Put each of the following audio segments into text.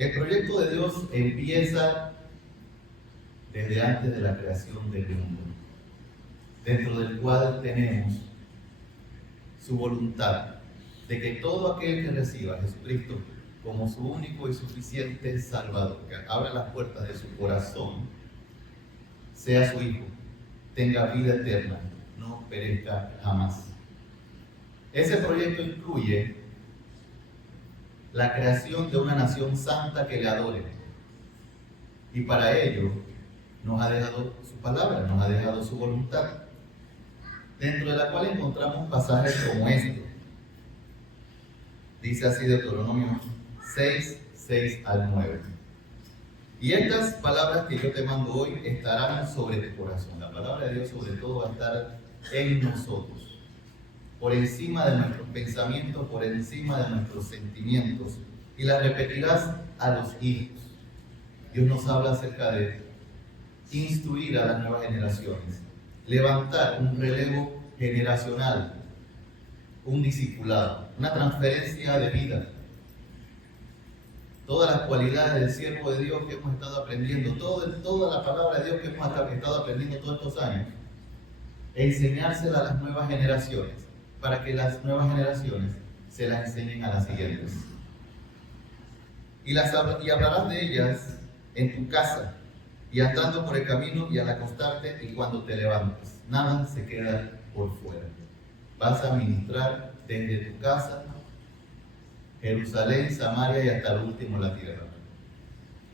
El proyecto de Dios empieza desde antes de la creación del mundo, dentro del cual tenemos su voluntad de que todo aquel que reciba a Jesucristo como su único y suficiente Salvador, que abra las puertas de su corazón, sea su hijo, tenga vida eterna, no perezca jamás. Ese proyecto incluye la creación de una nación santa que le adore. Y para ello nos ha dejado su palabra, nos ha dejado su voluntad, dentro de la cual encontramos pasajes como este. Dice así Deuteronomio 6 al 9. Y estas palabras que yo te mando hoy estarán sobre tu corazón. La palabra de Dios sobre todo va a estar en nosotros, por encima de nuestros pensamientos, por encima de nuestros sentimientos, y las repetirás a los hijos. Dios nos habla acerca de instruir a las nuevas generaciones, levantar un relevo generacional, un discipulado, una transferencia de vida. Todas las cualidades del siervo de Dios que hemos estado aprendiendo, toda la palabra de Dios que hemos estado aprendiendo todos estos años, enseñársela a las nuevas generaciones, para que las nuevas generaciones se las enseñen a las siguientes. Y hablarás de ellas en tu casa, y andando por el camino, y al acostarte, y cuando te levantes. Nada se queda por fuera. Vas a ministrar desde tu casa, Jerusalén, Samaria y hasta el último la tierra.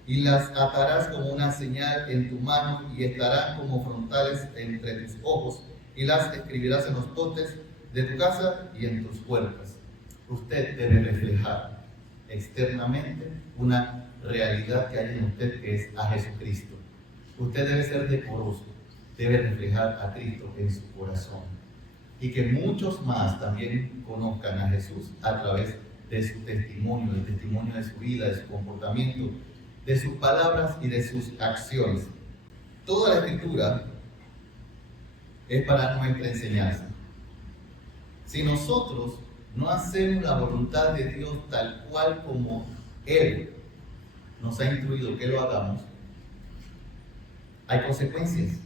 Y las atarás como una señal en tu mano, y estarán como frontales entre tus ojos, y las escribirás en los postes de tu casa y en tus puertas. Usted debe reflejar externamente una realidad que hay en usted, que es a Jesucristo. Usted debe ser decoroso, debe reflejar a Cristo en su corazón, y que muchos más también conozcan a Jesús a través de su testimonio, del testimonio de su vida, de su comportamiento, de sus palabras y de sus acciones. Toda la Escritura es para nuestra enseñanza. Si nosotros no hacemos la voluntad de Dios tal cual como Él nos ha instruido que lo hagamos, hay consecuencias.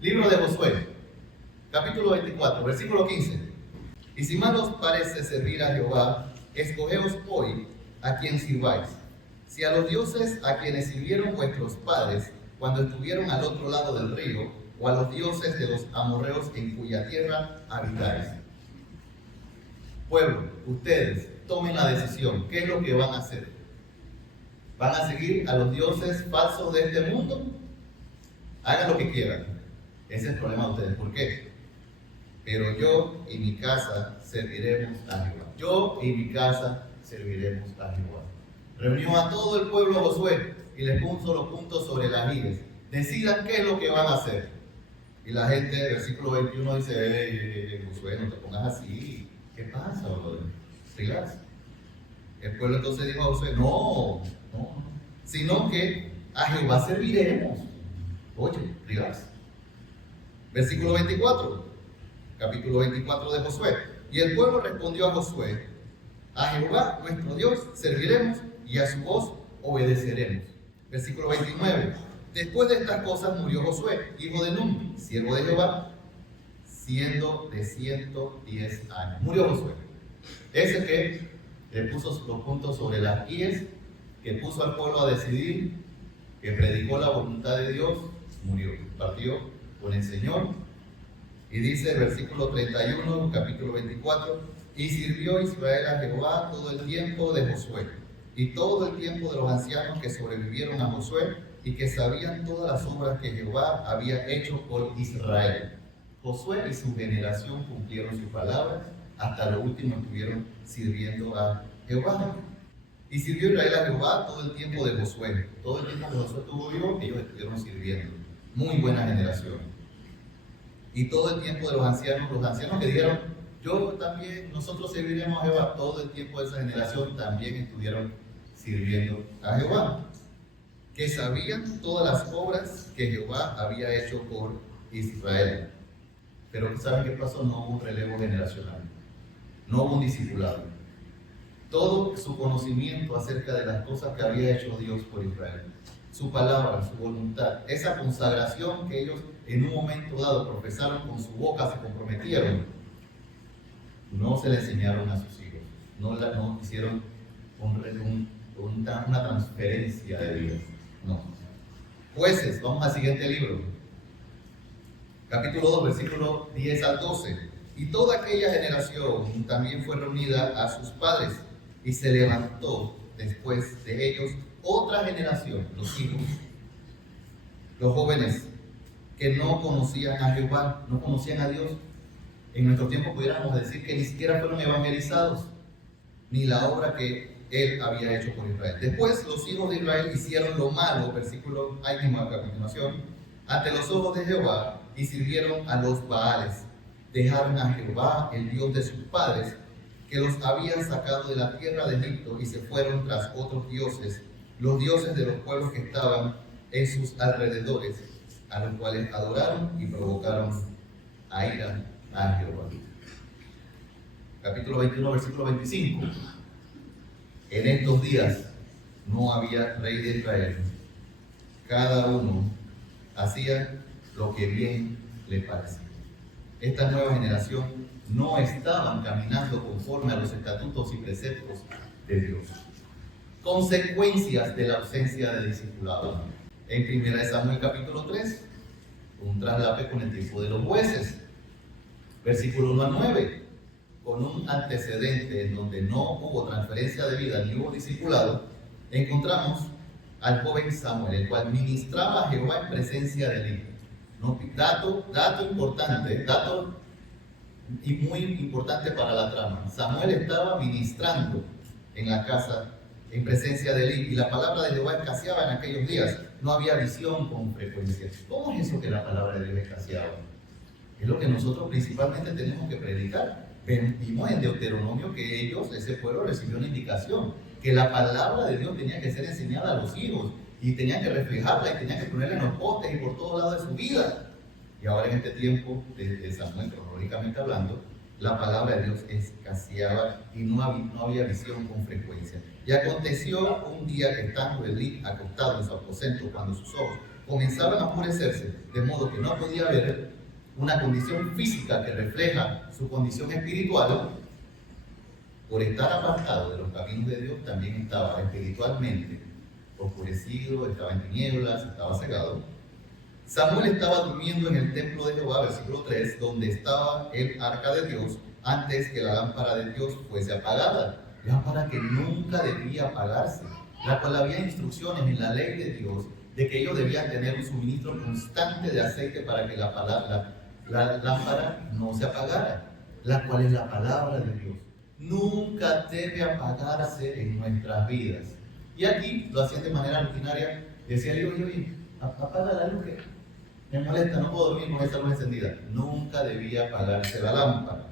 Libro de Josué, capítulo 24, versículo 15. Y si mal os parece servir a Jehová, escogeos hoy a quien sirváis. Si a los dioses a quienes sirvieron vuestros padres cuando estuvieron al otro lado del río, o a los dioses de los amorreos en cuya tierra habitáis. Pueblo, ustedes tomen la decisión. ¿Qué es lo que van a hacer? ¿Van a seguir a los dioses falsos de este mundo? Hagan lo que quieran. Ese es el problema de ustedes. ¿Por qué? Pero yo y mi casa serviremos a Jehová. Yo y mi casa serviremos a Jehová. Reunió a todo el pueblo Josué y les puso los puntos sobre las íes. Decidan qué es lo que van a hacer. Y la gente, versículo 21 dice: Josué, no te pongas así. ¿Qué pasa, brother? Relax. El pueblo entonces dijo a Josué: no, sino que a Jehová serviremos. Oye, relax. Versículo 24, capítulo 24 de Josué. Y el pueblo respondió a Josué: a Jehová nuestro Dios serviremos y a su voz obedeceremos. Versículo 29. Después de estas cosas murió Josué, hijo de Nun, siervo de Jehová, siendo de 110 años. Murió Josué. Ese que le puso los puntos sobre las íes, que puso al pueblo a decidir, que predicó la voluntad de Dios, murió. Partió con el Señor. Y dice el versículo 31, capítulo 24: y sirvió Israel a Jehová todo el tiempo de Josué, y todo el tiempo de los ancianos que sobrevivieron a Josué, y que sabían todas las obras que Jehová había hecho por Israel. Josué y su generación cumplieron su palabra, hasta lo último estuvieron sirviendo a Jehová. Y sirvió Israel a Jehová todo el tiempo de Josué. Todo el tiempo que Josué estuvo vivo, ellos estuvieron sirviendo. Muy buena generación. Y todo el tiempo de los ancianos que dijeron: yo también, nosotros serviremos a Jehová, todo el tiempo de esa generación también estuvieron sirviendo a Jehová, que sabían todas las obras que Jehová había hecho por Israel. Pero ¿saben qué pasó? No hubo un relevo generacional, no hubo un discipulado. todo su conocimiento acerca de las cosas que había hecho Dios por Israel, su palabra, su voluntad, esa consagración que ellos en un momento dado profesaron con su boca, se comprometieron, no se le enseñaron a sus hijos, no hicieron una transferencia de vida, no. Jueces, vamos al siguiente libro, capítulo 2, versículo 10 al 12. Y toda aquella generación también fue reunida a sus padres, y se levantó después de ellos otra generación, los hijos, los jóvenes, que no conocían a Jehová, no conocían a Dios. En nuestro tiempo pudiéramos decir que ni siquiera fueron evangelizados, ni la obra que Él había hecho por Israel. Después los hijos de Israel hicieron lo malo, versículo ahí mismo a continuación, ante los ojos de Jehová, y sirvieron a los Baales. Dejaron a Jehová, el Dios de sus padres, que los había sacado de la tierra de Egipto, y se fueron tras otros dioses, los dioses de los pueblos que estaban en sus alrededores, a los cuales adoraron y provocaron a ira a Jehová. Capítulo 21, versículo 25. En estos días no había rey de Israel. Cada uno hacía lo que bien le parecía. Esta nueva generación no estaban caminando conforme a los estatutos y preceptos de Dios. Consecuencias de la ausencia de discipulado. En 1 Samuel capítulo 3, un traslape con el tiempo de los jueces. Versículo 1 al 9, con un antecedente en donde no hubo transferencia de vida ni hubo discipulado, encontramos al joven Samuel, el cual ministraba a Jehová en presencia de Eli. Dato importante, dato y muy importante para la trama. Samuel estaba ministrando en la casa en presencia de Eli, y la palabra de Jehová escaseaba en aquellos días. No había visión con frecuencia. ¿Cómo es eso que la palabra de Dios escaseaba? Es lo que nosotros principalmente tenemos que predicar. Vimos en Deuteronomio que ese pueblo recibió una indicación, que la palabra de Dios tenía que ser enseñada a los hijos, y tenían que reflejarla, y tenían que ponerla en los postes y por todos lados de su vida. Y ahora en este tiempo de Samuel, cronológicamente hablando, la palabra de Dios escaseaba y no había visión con frecuencia. Y aconteció un día que estando Elí acostado en su aposento, cuando sus ojos comenzaban a oscurecerse, de modo que no podía ver, una condición física que refleja su condición espiritual, por estar apartado de los caminos de Dios, también estaba espiritualmente oscurecido, estaba en tinieblas, estaba cegado. Samuel estaba durmiendo en el templo de Jehová, versículo 3, donde estaba el arca de Dios, antes que la lámpara de Dios fuese apagada. Lámpara que nunca debía apagarse, la cual había instrucciones en la ley de Dios de que ellos debían tener un suministro constante de aceite para que la lámpara no se apagara, la cual es la palabra de Dios. Nunca debe apagarse en nuestras vidas. Y aquí lo hacían de manera rutinaria. Decía, oye, apaga la luz que me molesta, no puedo dormir con esta luz encendida. Nunca debía apagarse la lámpara.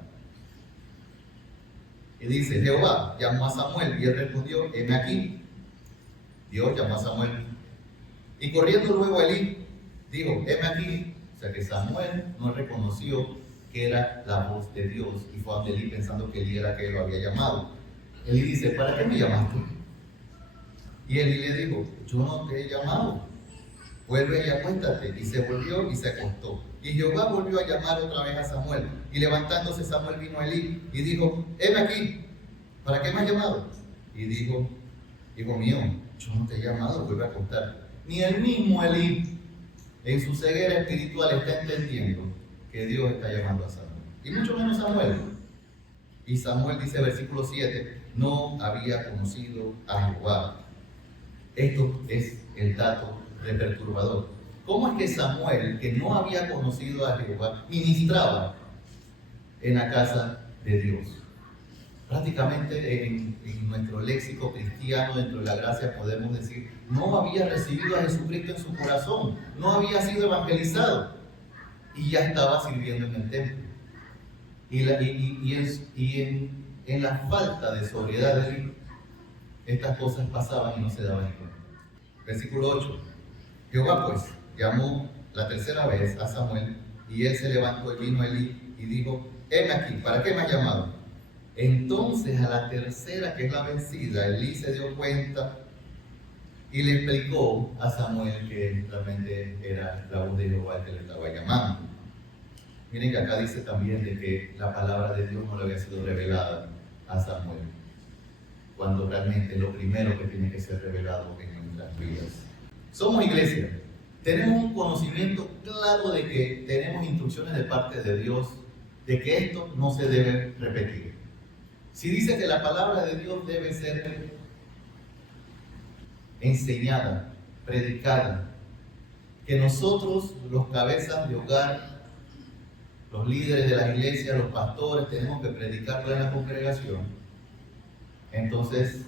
Y dice, Jehová llamó a Samuel, y él respondió, heme aquí. Dios llamó a Samuel. Y corriendo luego a Elí, dijo, heme aquí. O sea que Samuel no reconoció que era la voz de Dios, y fue a Elí pensando que Elí era que lo había llamado. Elí dice, ¿para qué me llamaste? Y Elí le dijo, yo no te he llamado, vuelve y acuéstate. Y se volvió y se acostó. Y Jehová volvió a llamar otra vez a Samuel, y levantándose Samuel vino a Elí y dijo, heme aquí, ¿para qué me has llamado? Y dijo, hijo mío, yo no te he llamado, vuelve a acostar. Ni el mismo Elí, en su ceguera espiritual, está entendiendo que Dios está llamando a Samuel, y mucho menos Samuel. Y Samuel dice, versículo 7, no había conocido a Jehová. Esto es el dato perturbador. ¿Cómo es que Samuel, que no había conocido a Jehová, ministraba en la casa de Dios? Prácticamente en nuestro léxico cristiano, dentro de la gracia, podemos decir, no había recibido a Jesucristo en su corazón, no había sido evangelizado, y ya estaba sirviendo en el templo. En la falta de sobriedad de él, estas cosas pasaban y no se daban cuenta. Versículo 8. Jehová pues llamó la tercera vez a Samuel, y él se levantó y vino a Elí y dijo, heme aquí, ¿para qué me has llamado? Entonces a la tercera, que es la vencida, Elí se dio cuenta y le explicó a Samuel que realmente era la voz de Jehová que le estaba llamando. Miren que acá dice también de que la palabra de Dios no le había sido revelada a Samuel, cuando realmente lo primero que tiene que ser revelado en nuestras vidas. Somos iglesia, tenemos un conocimiento claro de que tenemos instrucciones de parte de Dios, de que esto no se debe repetir. Si dice que la palabra de Dios debe ser enseñada, predicada, que nosotros, los cabezas de hogar, los líderes de la iglesia, los pastores, tenemos que predicarla en la congregación, entonces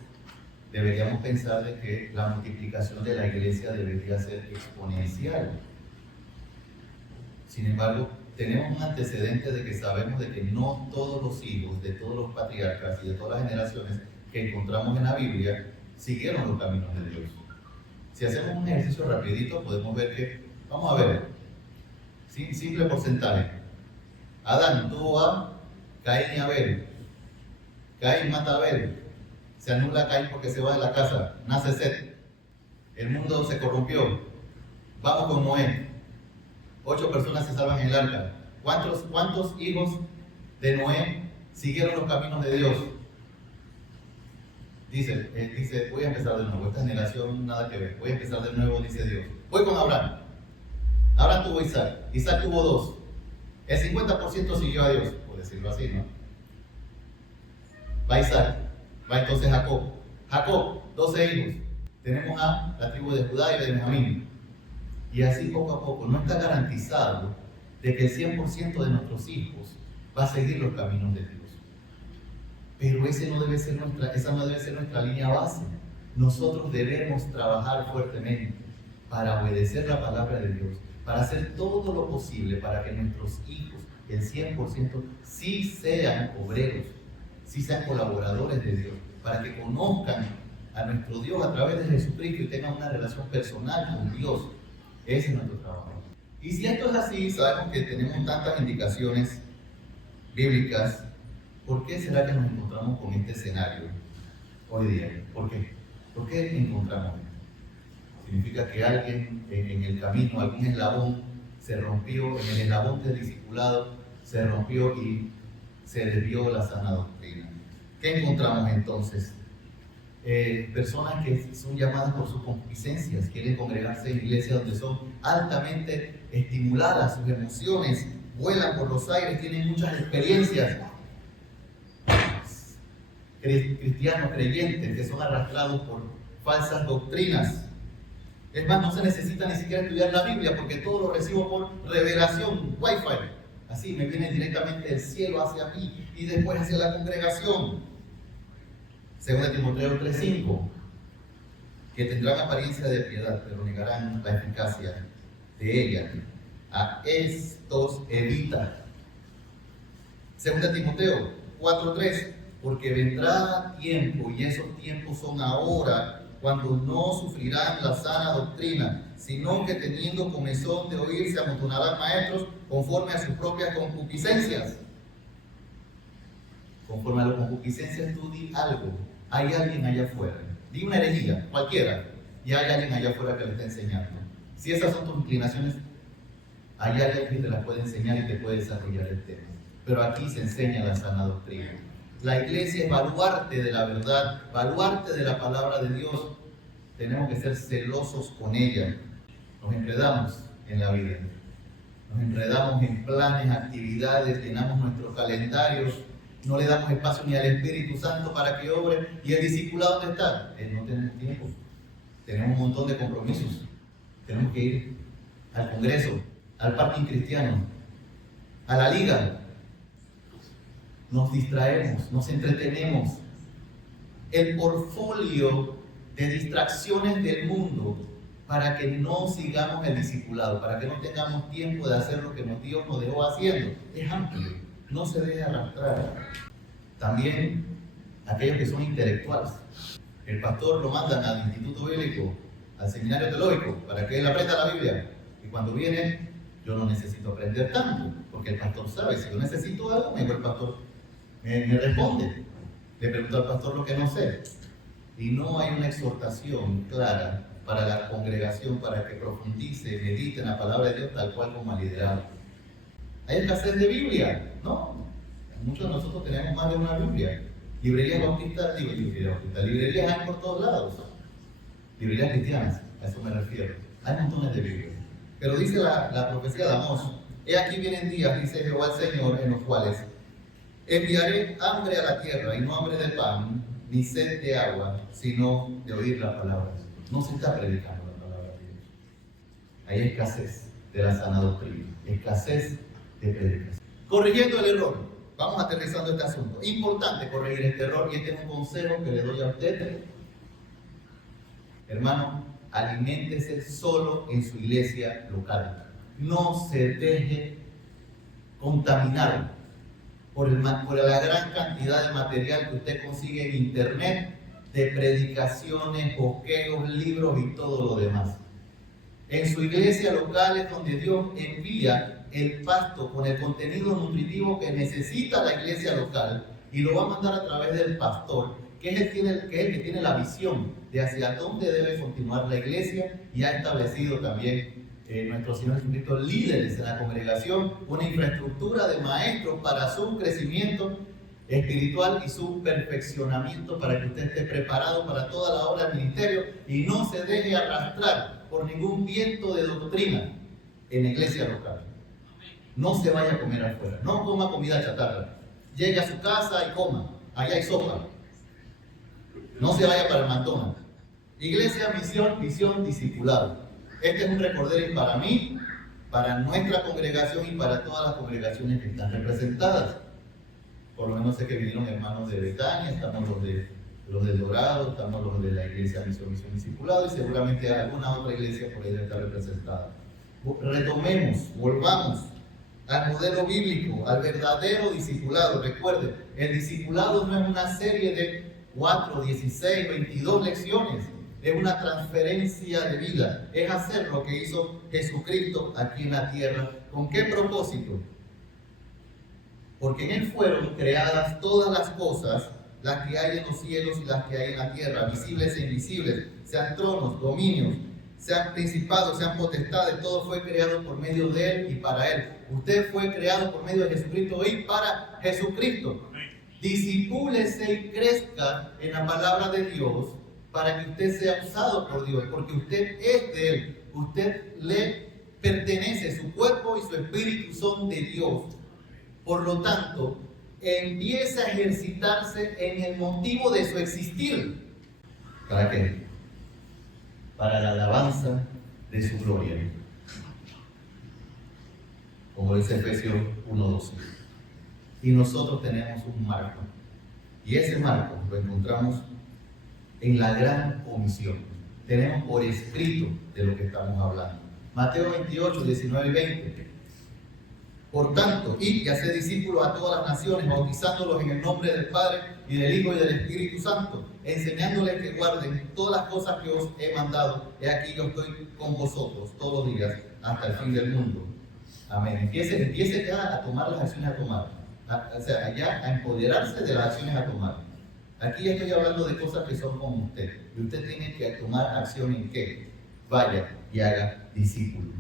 deberíamos pensar de que la multiplicación de la iglesia debería ser exponencial. Sin embargo, tenemos un antecedente de que sabemos de que no todos los hijos de todos los patriarcas y de todas las generaciones que encontramos en la Biblia siguieron los caminos de Dios. Si hacemos un ejercicio rapidito, podemos ver que, vamos a ver, simple porcentaje. Adán tuvo a Caín y Abel. Caín mata a Abel. Se anula a Caín porque se va de la casa. Nace Set. El mundo se corrompió. Vamos con Noé. 8 personas se salvan en el arca. ¿Cuántos hijos de Noé siguieron los caminos de Dios? Dice, voy a empezar de nuevo. Esta generación nada que ver. Voy a empezar de nuevo, dice Dios. Voy con Abraham. Abraham tuvo Isaac. Isaac tuvo 2. El 50% siguió a Dios, por decirlo así, ¿no? Va Isaac. Va entonces Jacob. Jacob, 12 hijos. Tenemos a la tribu de Judá y de Benjamín. Y así poco a poco. No está garantizado de que el 100% de nuestros hijos va a seguir los caminos de Dios. Pero esa no debe ser nuestra línea base. Nosotros debemos trabajar fuertemente para obedecer la palabra de Dios, para hacer todo lo posible para que nuestros hijos, el 100%, sí sean obreros, sí sean colaboradores de Dios, para que conozcan a nuestro Dios a través de Jesucristo y tengan una relación personal con Dios. Ese es nuestro trabajo. Y si esto es así, sabemos que tenemos tantas indicaciones bíblicas. ¿Por qué será que nos encontramos con este escenario hoy día? ¿Por qué? ¿Por qué encontramos esto? Significa que alguien en el camino, algún eslabón se rompió, en el eslabón del discipulado se rompió y se desvió la sana doctrina. ¿Qué encontramos entonces? Personas que son llamadas por sus concupiscencias, quieren congregarse en iglesias donde son altamente estimuladas, sus emociones vuelan por los aires, tienen muchas experiencias. Cristianos creyentes que son arrastrados por falsas doctrinas. Es más, no se necesita ni siquiera estudiar la Biblia porque todo lo recibo por revelación, Wi-Fi. Así me viene directamente del cielo hacia mí y después hacia la congregación. Según Timoteo 3:5, que tendrán apariencia de piedad, pero negarán la eficacia de ella. A estos evita. Según Timoteo 4:3, porque vendrá tiempo, y esos tiempos son ahora, cuando no sufrirán la sana doctrina, sino que teniendo comezón de oír, se amontonarán maestros conforme a sus propias concupiscencias. Conforme a las concupiscencias, tú di algo. Hay alguien allá afuera. Di una herejía, cualquiera, y hay alguien allá afuera que le está enseñando. Si esas son tus inclinaciones, hay alguien que te las puede enseñar y te puede desarrollar el tema. Pero aquí se enseña la sana doctrina. La iglesia es baluarte de la verdad, baluarte de la palabra de Dios. Tenemos que ser celosos con ella. Nos enredamos en la vida. Nos enredamos en planes, actividades, llenamos nuestros calendarios. No le damos espacio ni al Espíritu Santo para que obre. ¿Y el discipulado dónde está? No tenemos tiempo. Tenemos un montón de compromisos. Tenemos que ir al Congreso, al parking cristiano, a la liga. Nos distraemos, nos entretenemos. El portfolio de distracciones del mundo para que no sigamos el discipulado, para que no tengamos tiempo de hacer lo que Dios nos dejó haciendo. Es amplio, no se debe arrastrar. También aquellos que son intelectuales. El pastor lo mandan al instituto bíblico, al seminario teológico, para que él aprenda la Biblia. Y cuando viene, yo no necesito aprender tanto, porque el pastor sabe, si yo necesito algo, mejor el pastor me responde. Le pregunto al pastor lo que no sé. Y no hay una exhortación clara para la congregación para que profundice, medite en la palabra de Dios tal cual como al liderado. Hay escasez de Biblia, ¿no? Muchos de nosotros tenemos más de una Biblia. Librerías bautistas, librerías hay por todos lados. Librerías cristianas, a eso me refiero. Hay montones de Biblias. Pero dice la profecía de Amós: he aquí vienen días, dice Jehová el Señor, en los cuales enviaré hambre a la tierra, y no hambre de pan, ni sed de agua, sino de oír la palabra. No se está predicando la palabra de Dios. Hay escasez de la sana doctrina, escasez de predicación. Corrigiendo el error, vamos aterrizando este asunto. Importante corregir este error, y este es un consejo que le doy a usted. Hermano, aliméntese solo en su iglesia local. No se deje contaminar por la gran cantidad de material que usted consigue en internet, de predicaciones, bosquejos, libros y todo lo demás. En su iglesia local es donde Dios envía el pasto con el contenido nutritivo que necesita la iglesia local, y lo va a mandar a través del pastor, que es el que tiene la visión de hacia dónde debe continuar la iglesia, y ha establecido también nuestro Señor Jesucristo líderes en la congregación, una infraestructura de maestros para su crecimiento espiritual y su perfeccionamiento, para que usted esté preparado para toda la obra del ministerio y no se deje arrastrar por ningún viento de doctrina en la iglesia local. No se vaya a comer afuera, no coma comida chatarra. Llegue a su casa y coma, allá hay sopa. No se vaya para el McDonald's. Iglesia, misión, visión, discipulado. Este es un recorderis para mí, para nuestra congregación y para todas las congregaciones que están representadas. Por lo menos sé que vinieron hermanos de Betania, estamos los de Dorado, estamos los de la iglesia Misión Discipulado, y seguramente alguna otra iglesia por ahí está representada. Retomemos, volvamos al modelo bíblico, al verdadero discipulado. Recuerde, el discipulado no es una serie de 4, 16, 22 lecciones. Es una transferencia de vida, es hacer lo que hizo Jesucristo aquí en la tierra. ¿Con qué propósito? Porque en Él fueron creadas todas las cosas, las que hay en los cielos y las que hay en la tierra, visibles e invisibles, sean tronos, dominios, sean principados, sean potestades, todo fue creado por medio de Él y para Él. Usted fue creado por medio de Jesucristo y para Jesucristo. Discipúlese y crezca en la palabra de Dios, para que usted sea usado por Dios, porque usted es de Él, usted le pertenece, su cuerpo y su espíritu son de Dios. Por lo tanto, empieza a ejercitarse en el motivo de su existir. ¿Para qué? Para la alabanza de su gloria. Como dice Efesios 1:12. Y nosotros tenemos un marco. Y ese marco lo encontramos en la gran comisión. Tenemos por escrito de lo que estamos hablando. Mateo 28, 19 y 20. Por tanto, id y haced discípulos a todas las naciones, bautizándolos en el nombre del Padre y del Hijo y del Espíritu Santo, enseñándoles que guarden todas las cosas que os he mandado. He aquí yo estoy con vosotros todos los días hasta el fin del mundo. Amén. Empiece ya a tomar las acciones a tomar. O sea, ya a empoderarse de las acciones a tomar. Aquí estoy hablando de cosas que son con usted. Y usted tiene que tomar acción en qué. Vaya y haga discípulo.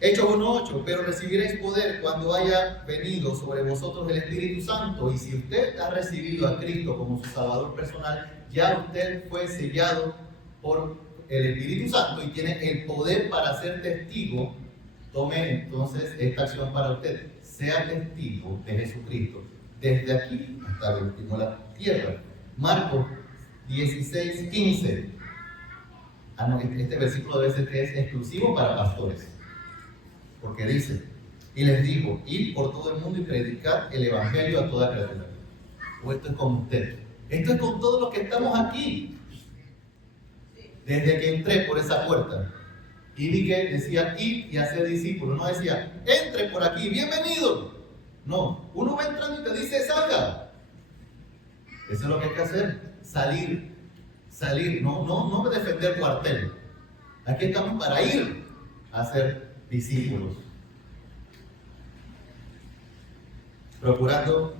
Hechos 1:8, pero recibiréis poder cuando haya venido sobre vosotros el Espíritu Santo. Y si usted ha recibido a Cristo como su Salvador personal, ya usted fue sellado por el Espíritu Santo y tiene el poder para ser testigo. Tome entonces esta acción para usted. Sea testigo de Jesucristo, desde aquí hasta el último de la tierra. Marcos 16:15. Este versículo debe ser que es exclusivo para pastores. Porque dice, y les dijo, id por todo el mundo y predicad el evangelio a toda criatura. O esto es con usted. Esto es con todos los que estamos aquí. Desde que entré por esa puerta y vi que decía, id y hacer discípulos. No decía, entre por aquí, bienvenido. No, uno va entrando y te dice, salga. Eso es lo que hay que hacer. Salir, no defender cuartel. Aquí estamos para ir a hacer discípulos, procurando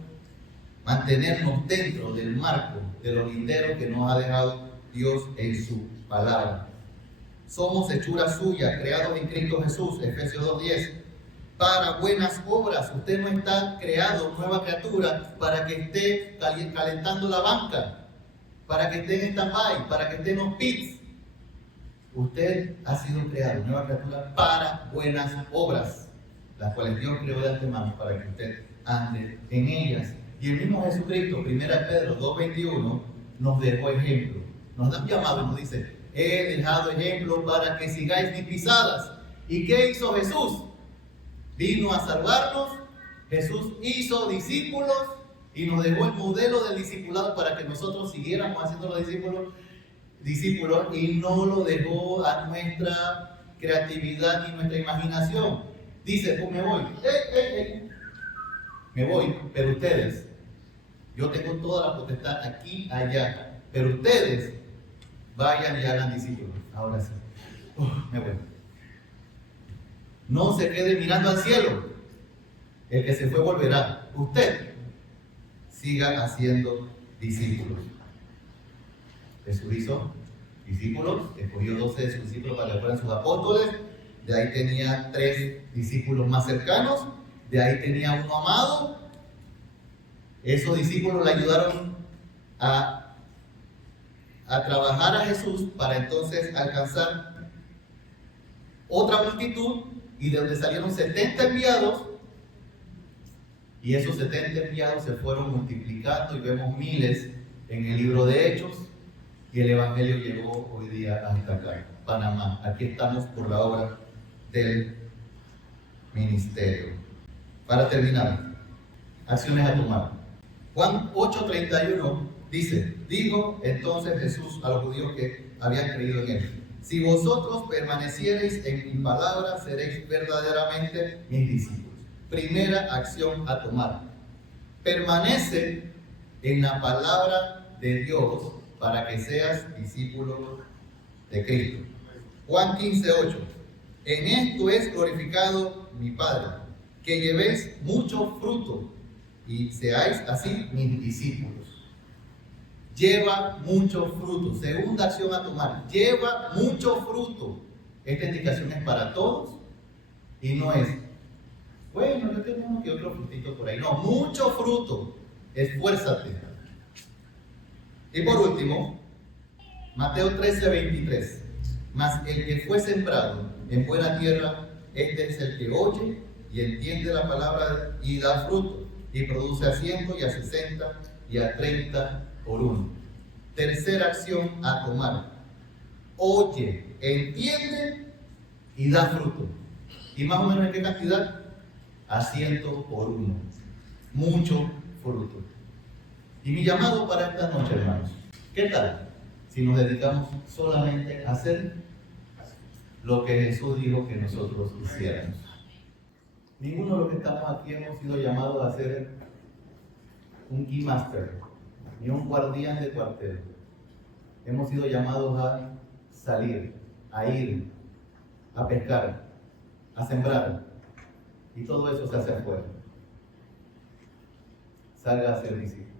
mantenernos dentro del marco de los linderos que nos ha dejado Dios en su palabra. Somos hechura suya, creados en Cristo Jesús, Efesios 2:10, para buenas obras. Usted no está creado, nueva criatura, para que esté calentando la banca, para que esté en stand-by, para que esté en los pits. Usted ha sido creado, nueva criatura, para buenas obras, las cuales Dios creó de antemano para que usted ande en ellas. Y el mismo Jesucristo, 1 Pedro 2:21, nos dejó ejemplo. Nos da un llamado y nos dice: he dejado ejemplo para que sigáis mis pisadas. ¿Y qué hizo Jesús? Vino a salvarnos. Jesús hizo discípulos y nos dejó el modelo del discipulado para que nosotros siguiéramos haciendo los discípulos, y no lo dejó a nuestra creatividad y nuestra imaginación. Dice: pues me voy, me voy, pero ustedes, yo tengo toda la potestad aquí, allá, pero ustedes vayan y hagan discípulos. Ahora sí, me voy. No se quede mirando al cielo, el que se fue volverá. Usted siga haciendo discípulos. Jesús hizo discípulos, escogió 12 de sus discípulos para que fueran sus apóstoles. De ahí tenía 3 discípulos más cercanos, de ahí tenía uno amado. Esos discípulos le ayudaron a trabajar a Jesús para entonces alcanzar otra multitud, y de donde salieron 70 enviados, y esos 70 enviados se fueron multiplicando y vemos miles en el libro de Hechos, y el Evangelio llegó hoy día hasta acá, Panamá. Aquí estamos por la obra del ministerio. Para terminar, acciones a tomar. Juan 8:31 dice: dijo entonces Jesús a los judíos que habían creído en él: si vosotros permaneciereis en mi palabra, seréis verdaderamente mis discípulos. Primera acción a tomar: permanece en la palabra de Dios para que seas discípulo de Cristo. Juan 15:8: en esto es glorificado mi Padre, que llevéis mucho fruto y seáis así mis discípulos. Lleva mucho fruto. Segunda acción a tomar: lleva mucho fruto. Esta indicación es para todos y no es: bueno, yo tengo uno que otro frutito por ahí. No, mucho fruto. Esfuérzate. Y por último, Mateo 13:23: mas el que fue sembrado en buena tierra, este es el que oye y entiende la palabra y da fruto, y produce a 100 y a 60 y a 30 por uno. Tercera acción a tomar: oye, entiende y da fruto. ¿Y más o menos en qué cantidad? A 100 por uno. Mucho fruto. Y mi llamado para esta noche, hermanos: ¿qué tal si nos dedicamos solamente a hacer lo que Jesús dijo que nosotros hiciéramos? Ninguno de los que estamos aquí hemos sido llamados a ser un keymaster, ni un guardián de cuartel. Hemos sido llamados a salir, a ir, a pescar, a sembrar, y todo eso se hace afuera. Salga a ser discípulo.